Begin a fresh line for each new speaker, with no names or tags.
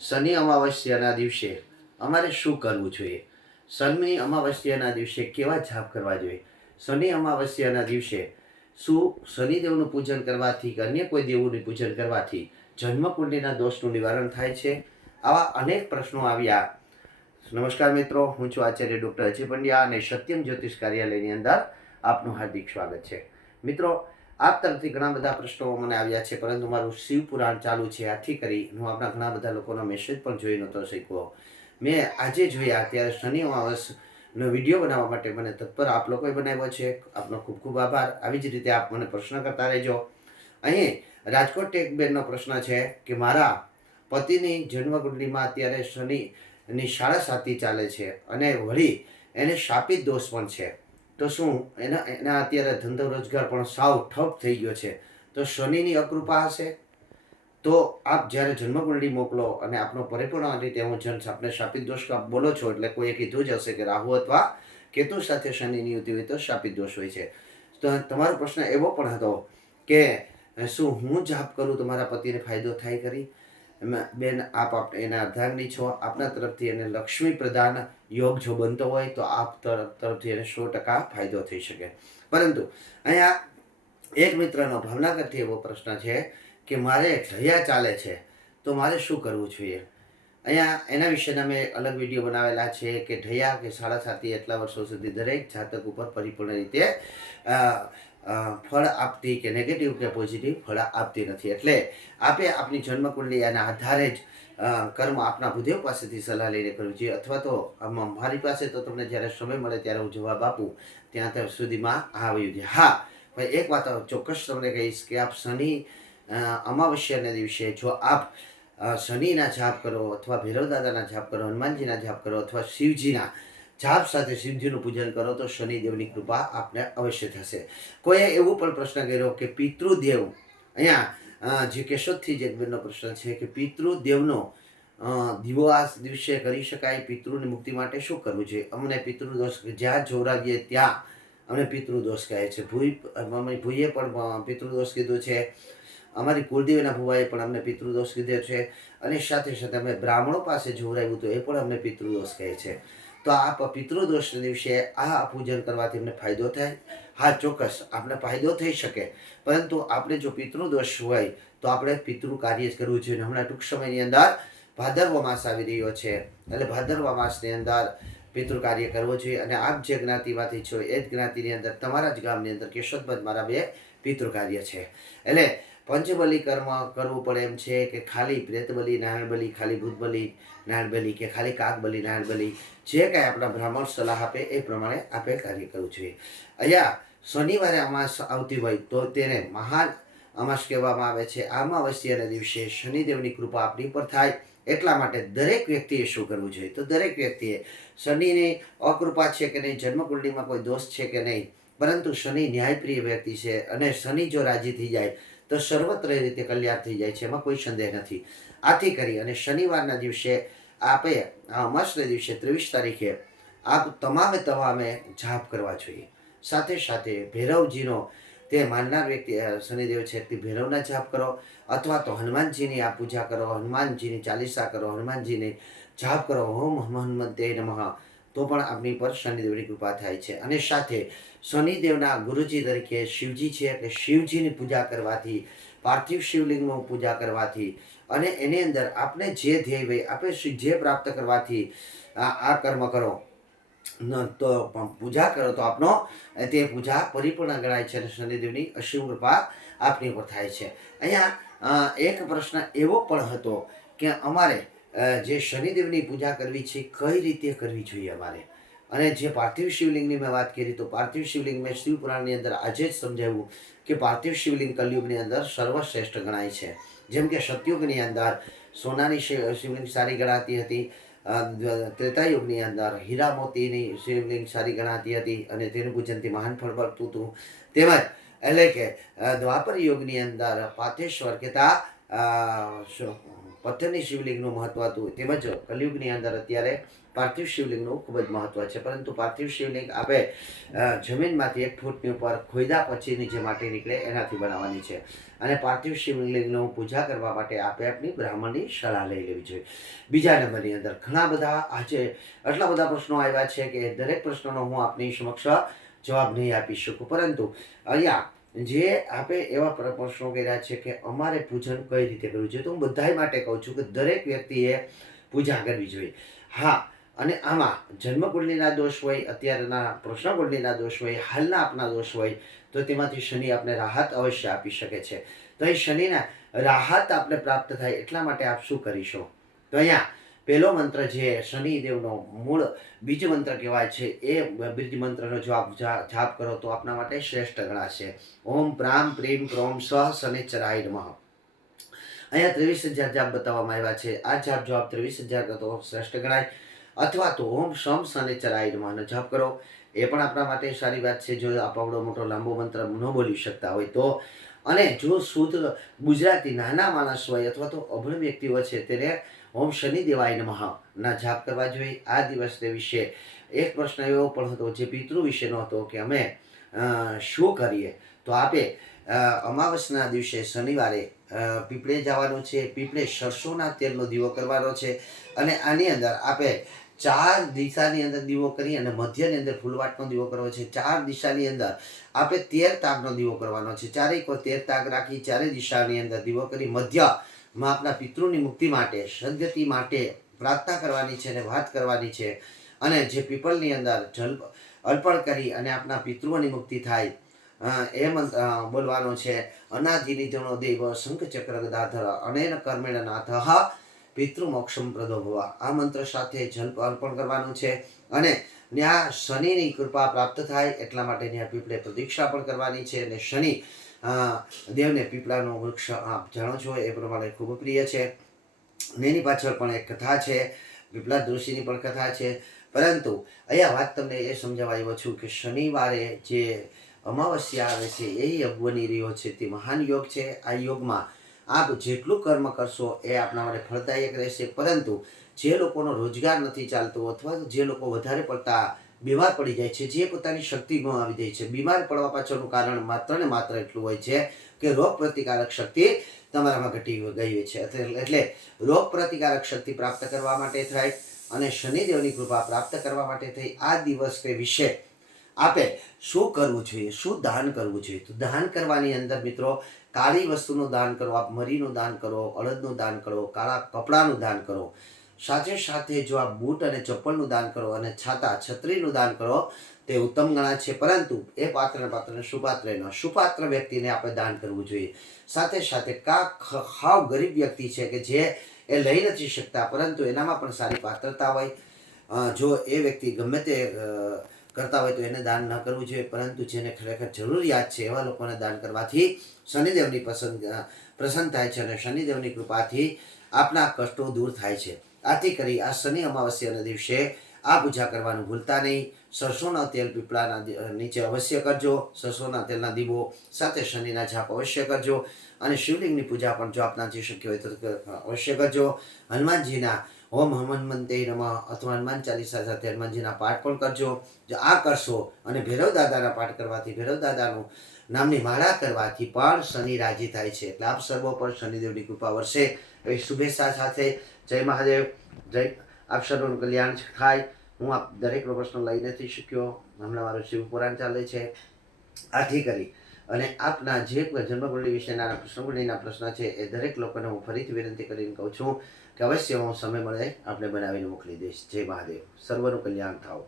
શનિ અમાવસ્યાના દિવસે અમારે શું કરવું જોઈએ? શનિ અમાવસ્યાના દિવસે કેવા જાપ કરવા જોઈએ? શનિ અમાવસ્યાના દિવસે શું શનિદેવનું પૂજન કરવાથી કે અન્ય કોઈ દેવોનું પૂજન કરવાથી જન્મકુંડલીના દોષનું નિવારણ થાય છે? આવા અનેક પ્રશ્નો આવ્યા. નમસ્કાર મિત્રો, હું છું આચાર્ય ડૉક્ટર અજય પંડ્યા અને સત્યમ જ્યોતિષ કાર્યાલયની અંદર આપનું હાર્દિક સ્વાગત છે. મિત્રો આપ તરફથી ઘણા બધા પ્રશ્નો મને આવ્યા છે, પરંતુ મારું શિવ પુરાણ ચાલુ છે. આથી કરી હું આપણા ઘણા બધા લોકોનો મેસેજ પણ જોઈ નહોતો શીખવો મેં આજે જોયા ત્યારે શનિ અમાવસનો વીડિયો બનાવવા માટે મને તત્પર આપ લોકોએ બનાવ્યો છે. આપનો ખૂબ ખૂબ આભાર. આવી જ રીતે આપ મને પ્રશ્ન કરતા રહેજો. અહીં રાજકોટ ટેકબેનનો પ્રશ્ન છે કે મારા પતિની જન્મકુંડલીમાં અત્યારે શનિની શાળા સાતી ચાલે છે અને વળી એને શાપિત દોષ પણ છે. તો શું, એના એના અત્યારે ધંધો રોજગાર પણ સાવ ઠપ થઈ ગયો છે. તો શનિની અકૃપા હશે? તો આપ જ્યારે જન્મકુંડળી મોકલો અને આપનો પરિપૂર્ણ રીતે હું જન આપને શાપિત દોષ બોલો છો, એટલે કોઈએ કીધું જ હશે કે રાહુ અથવા કેતુ સાથે શનિની યુતિ હોય તો શાપિત દોષ હોય છે. તો તમારો પ્રશ્ન એવો પણ હતો કે શું હું જાપ કરું તો મારા પતિને ફાયદો થાય કરી એમાં બેન, આપ આપ એના અર્ધાંગની છો, આપના તરફથી એને લક્ષ્મી પ્રદાન યોગ જો બનતો હોય તો આપ તરફ તરફથી એને સો ટકા ફાયદો થઈ શકે. પરંતુ અહીંયા એક મિત્રનો ભાવનગરથી એવો પ્રશ્ન છે કે મારે ઢૈયા ચાલે છે, તો મારે શું કરવું જોઈએ? અહીંયા એના વિશેના મેં અલગ વીડિયો બનાવેલા છે કે ઢૈયા કે સાડા સાતી એટલા વર્ષો સુધી દરેક જાતક ઉપર પરિપૂર્ણ રીતે ફળ આપતી કે નેગેટિવ કે પોઝિટિવ ફળ આપતી નથી. એટલે આપે આપની જન્મકુંડલી એના આધારે જ કર્મ આપના ભૂદેવ પાસેથી સલાહ લઈને કરવી જોઈએ. અથવા તો મારી પાસે તો તમને જ્યારે સમય મળે ત્યારે હું જવાબ આપું, ત્યાં ત્યાં સુધીમાં આવ્યું છે હા ભાઈ એક વાત ચોક્કસ તમને કહીશ કે આપ શનિ અમાવસ્યાના દિવસે જો આપ શનિના જાપ કરો અથવા ભૈરવ દાદાના જાપ કરો, હનુમાનજીના જાપ કરો અથવા શિવજીના જાપ સાથે શિવજીનું પૂજન કરો તો શનિદેવની કૃપા આપને અવશ્ય થશે. કોઈએ એવું પણ પ્રશ્ન કર્યો કે પિતૃદેવ, અહીંયા જે કેશોદથી જે પ્રશ્ન છે કે પિતૃદેવનો દીવો આ દિવસે કરી શકાય? પિતૃની મુક્તિ માટે શું કરવું જોઈએ? અમને પિતૃદોષ જ્યાં જોરાવીએ ત્યાં અમને પિતૃદોષ કહે છે. ભૂઈ ભૂઈએ પણ પિતૃદોષ કીધું છે અમારી કુલદેવીના ભુવાએ પણ અમને પિતૃદોષ કીધો છે અને સાથે સાથે અમે બ્રાહ્મણો પાસે જોરાવ્યું હતું, એ પણ અમને પિતૃદોષ કહે છે. તો આ પિતૃદોષ દિવસે આ પૂજન કરવાથી અમને ફાયદો થાય? હા, ચોક્કસ આપણે ફાયદો થઈ શકે. પરંતુ આપણે જો પિતૃદોષ હોય, તો આપણે પિતૃ કાર્ય જ કરવું જોઈએ. હમણાં ટૂંક સમયની અંદર ભાદરવો માસ આવી રહ્યો છે. એટલે ભાદરવા માસની અંદર પિતૃ કાર્ય કરવો જોઈએ. અને આપ જે જ્ઞાતિમાંથી છો, એ જ જ્ઞાતિની અંદર, તમારા જ ગામની અંદર કેશોદબાદ મારા બે પિતૃ કાર્ય છે. એટલે પંચબલી કર્મ કરવું પડે એમ છે કે ખાલી પ્રેતબલી નારાયણ ખાલી ભૂતબલી નારાયણ બલી કે ખાલી કાકબલી નારાયણ બલી જે કાંઈ આપણા બ્રાહ્મણ સલાહ આપે એ પ્રમાણે આપણે કાર્ય કરવું જોઈએ. અહીંયા શનિવારે અમાસ આવતી હોય તો તેને મહાન અમાસ કહેવામાં આવે છે. અમાવસ્યાના દિવસે શનિદેવની કૃપા આપણી પર થાય. એટલા માટે દરેક વ્યક્તિએ શું કરવું જોઈએ? તો દરેક વ્યક્તિએ શનિની અકૃપા છે કે નહીં જન્મકુંડલીમાં કોઈ દોષ છે કે નહીં? પરંતુ શનિ ન્યાયપ્રિય વ્યક્તિ છે અને શનિ જો રાજી થઈ જાય તો સર્વત્ર રીતે કલ્યાણ થઈ જાય છે, એમાં કોઈ સંદેહ નથી. આથી કરી અને શનિવારના દિવસે આપે, આ અમાસના દિવસે ત્રેવીસ તારીખે, આપ તમામે તમામે જાપ કરવા જોઈએ. સાથે સાથે ભૈરવજીનો તે માનનાર વ્યક્તિ શનિદેવ છે, તે ભૈરવના જાપ કરો, અથવા તો હનુમાનજીની આ પૂજા કરો, હનુમાનજીની ચાલીસા કરો, હનુમાનજીની જાપ કરો. ઓમ હનુમંતે નમઃ. તો પણ આપની પર શનિદેવની કૃપા થાય છે. અને સાથે શનિદેવના ગુરુજી તરીકે શિવજી છે એટલે શિવજીની પૂજા કરવાથી, પાર્થિવ શિવલિંગનું પૂજા કરવાથી અને એની અંદર આપણે જે ધ્યેય આપણે જે પ્રાપ્ત કરવાથી, આ કર્મ કરો. તો પૂજા કરો તો આપનો તે પૂજા પરિપૂર્ણ ગણાય છે અને શનિદેવની અશિવ કૃપા આપની ઉપર થાય છે. અહીંયા એક પ્રશ્ન એવો પણ હતો કે અમારે જે શનિદેવની પૂજા કરવી છે, કઈ રીતે કરવી જોઈએ અમારે? અને જે પાર્થિવ શિવલિંગની મેં વાત કરી, તો પાર્થિવ શિવલિંગ મેં શિવપુરાણની અંદર આજે જ સમજાવ્યું કે પાર્થિવ શિવલિંગ કલયુગની અંદર સર્વશ્રેષ્ઠ ગણાય છે. જેમ કે સતયુગની અંદર સોનાની શિવલિંગ સારી ગણાતી હતી ત્રેતાયુગની અંદર હીરા મોતીની શિવલિંગ સારી ગણાતી હતી અને તેનું પૂજનથી મહાન ફળ મળતું હતું. તેમજ એટલે કે દ્વાપર યુગની અંદર પાથેશ્વર શું- પથ્થરની શિવલિંગનું મહત્વ હતું. તેમજ કલયુગની અંદર અત્યારે પાર્થિવ શિવલિંગનું ખૂબ જ મહત્વ છે. પરંતુ પાર્થિવ શિવલિંગ આપણે જમીનમાંથી એક ફૂટની ઉપર ખોયદા પછીની જે માટી નીકળે એનાથી બનાવવાની છે. અને પાર્થિવ શિવલિંગનું પૂજા કરવા માટે આપે આપણી બ્રાહ્મણની સલાહ લઈ લેવી જોઈએ. બીજા નંબરની અંદર ઘણા બધા આજે આટલા બધા પ્રશ્નો આવ્યા છે કે દરેક પ્રશ્નનો હું આપની સમક્ષ જવાબ નહીં આપી શકું. પરંતુ અહીંયા જે આપે એવા પ્ર- પ્રશ્નો કર્યા છે કે અમારે પૂજન કઈ રીતે કરવું જોઈએ? તો હું બધાય માટે કહું છું કે દરેક વ્યક્તિએ પૂજા કરવી જોઈએ. હા, અને આમાં જન્મકુંડલીના દોષ હોય, અત્યારના પ્રશ્નકુંડલીના દોષ હોય, હાલના આપના દોષ હોય, તો તેમાંથી શનિ આપને રાહત અવશ્ય આપી શકે છે. તો એ શનિના રાહત આપને પ્રાપ્ત થાય એટલા માટે આપ શું કરીશું? તો અહીંયા પહેલો મંત્ર જે શનિદેવનો મૂળ, બીજ મંત્ર કહેવાય છે, એ બીજ મંત્રનો જો આપ જાપ કરો તો આપના માટે શ્રેષ્ઠ ગણાશે ઓમ પ્રામ પ્રેમ ક્રોમ સ્વ શનિચરાય નમઃ. અહીંયા ત્રેવીસ હજાર જાપ બતાવવામાં આવ્યા છે. આ જાપ જો આપ ત્રેવીસ હજાર તો શ્રેષ્ઠ ગણાય. અથવા તો ઓમ શમ શનિચરાય નમઃનો જાપ કરો. એ પણ આપણા માટે સારી વાત છે. જો આપ આવડો મોટો લાંબો મંત્ર ન બોલી શકતા હોય તો. અને જો શુદ્ધ ગુજરાતી નાના માણસ હોય અથવા તો અભણ વ્યક્તિ હોય છે, તેને ઓમ શનિ દેવાય નમઃ. ના જાપ કરવા જોઈએ આ દિવસને વિશે એક પ્રશ્ન એવો પણ હતો જે પિતૃ વિશેનો હતો કે અમે શું કરીએ? તો આપે અમાવસના દિવસે શનિવારે પીપળે જવાનું છે, પીપળે સરસોના તેલનો દીવો કરવાનો છે અને આની અંદર આપે ચાર દિશાની અંદર દીવો કરી અને મધ્યની અંદર ફૂલવાટનો દીવો કરવો છે. ચાર દિશાની અંદર આપણે તેર તાગનો દીવો કરવાનો છે. વાર તેર તાગ રાખી ચારે દિશાની અંદર દીવો કરી મધ્યમાં આપણા પિતૃની મુક્તિ માટે, સદગતિ માટે પ્રાર્થના કરવાની છે અને વાત કરવાની છે અને જે પીપળની અંદર જલ અર્પણ કરી અને આપણા પિતૃઓની મુક્તિ થાય. એમ બોલવાનો છે, અનાદિની જણો દેવ શંખ ચક્ર ગદાધર અનેન કર્મેણ નાથ પિતૃ મોક્ષમ પ્રદો ભવ. આ મંત્ર સાથે જલ અર્પણ કરવાનું છે અને ત્યાં શનિની કૃપા પ્રાપ્ત થાય એટલા માટે ત્યાં પીપળે પ્રદીક્ષા પણ કરવાની છે અને શનિ દેવને પીપળાનો વૃક્ષ આપ જાણો છો, એ પ્રમાણે ખૂબ પ્રિય છે. અને એની પાછળ પણ એક કથા છે પીપળા ઋષિની પણ કથા છે. પરંતુ અહીંયા વાત તમને એ સમજાવવા આવ્યો છું કે શનિવારે જે અમાવસ્યા આવે છે, એ યોગ બની રહ્યો છે, તે મહાન યોગ છે. આ યોગમાં આપ જેટલું કર્મ કરશો, એ આપણા માટે ફળદાયક રહેશે. પરંતુ જે લોકોનો રોજગાર નથી ચાલતો અથવા તો જે લોકો વધારે પડતા બીમાર પડી જાય છે, જે પોતાની શક્તિ ગુમાવી દે છે. બીમાર પડવા પાછળનું કારણ માત્ર ને માત્ર એટલું હોય છે કે રોગ પ્રતિકારક શક્તિ તમારામાં ઘટી ગઈ હોય છે. એટલે રોગ પ્રતિકારક શક્તિ પ્રાપ્ત કરવા માટે થાય અને શનિદેવની કૃપા પ્રાપ્ત કરવા માટે થઈ આ દિવસ કે વિશે આપે શું કરવું જોઈએ, શું દાન કરવું જોઈએ? તો દાન કરવાની અંદર મિત્રો, કાળી વસ્તુનું દાન કરો, આપ મરીનું દાન કરો, અડદનું દાન કરો, કાળા કપડાનું દાન કરો. સાથે સાથે જો આ બૂટ અને ચપ્પલનું દાન કરો અને છાતા છત્રીનું દાન કરો તે ઉત્તમ ગણા છે. પરંતુ એ પાત્ર પાત્રને સુપાત્ર ન સુપાત્ર વ્યક્તિને આપણે દાન કરવું જોઈએ. સાથે સાથે કા ખ- હાવ ગરીબ વ્યક્તિ છે કે જે એ લઈ નથી શકતા પરંતુ એનામાં પણ સારી પાત્રતા હોય. જો એ વ્યક્તિ ગમે તે કરતા હોય તો એને દાન ન કરવું જોઈએ. પરંતુ જેને ખરેખર જરૂરિયાત છે એવા લોકોને દાન કરવાથી શનિદેવની પસંદ અ, પ્રસન્ન થાય છે અને શનિદેવની કૃપાથી આપના કષ્ટો દૂર થાય છે. આથી કરી આ શનિ અમાવસ્યાના દિવસે આ પૂજા કરવાનું ભૂલતા નહીં. સરસોના તેલ પીપળાના નીચે અવશ્ય કરજો. સરસોના તેલના દીવો સાથે શનિના જાપ અવશ્ય કરજો. અને શિવલિંગની પૂજા પણ જો આપના જે શક્ય હોય તો અવશ્ય કરજો. હનુમાનજીના ઓમ હનુમંતે નમઃ અથવા હનુમાન ચાલીસા સાથે હનુમાનજીના પાઠ પણ કરજો. જો આ કરશો અને ભૈરવ દાદાના પાઠ કરવાથી ભૈરવ દાદાનું નામની માળા કરવાથી પણ શનિ રાજી થાય છે. એટલે આપ સર્વો પર શનિદેવની કૃપા વરસે. એવી શુભેચ્છા સાથે જય મહાદેવ, જય આપ સર્વનું કલ્યાણ થાય હું આપ દરેકનો પ્રશ્ન લઈ નથી શક્યો હમણાં મારું શિવ પુરાણ ચાલે છે. આથી કરી. અને આપના જે જન્મકુંડલી વિશેના પ્રશ્નકુંડલીના પ્રશ્ન છે એ દરેક લોકોને હું ફરીથી વિનંતી કરીને કહું છું કે અવશ્ય હું સમય મળે આપણે બનાવીને મોકલી દઈશ. જય મહાદેવ. સર્વનું કલ્યાણ થાવ.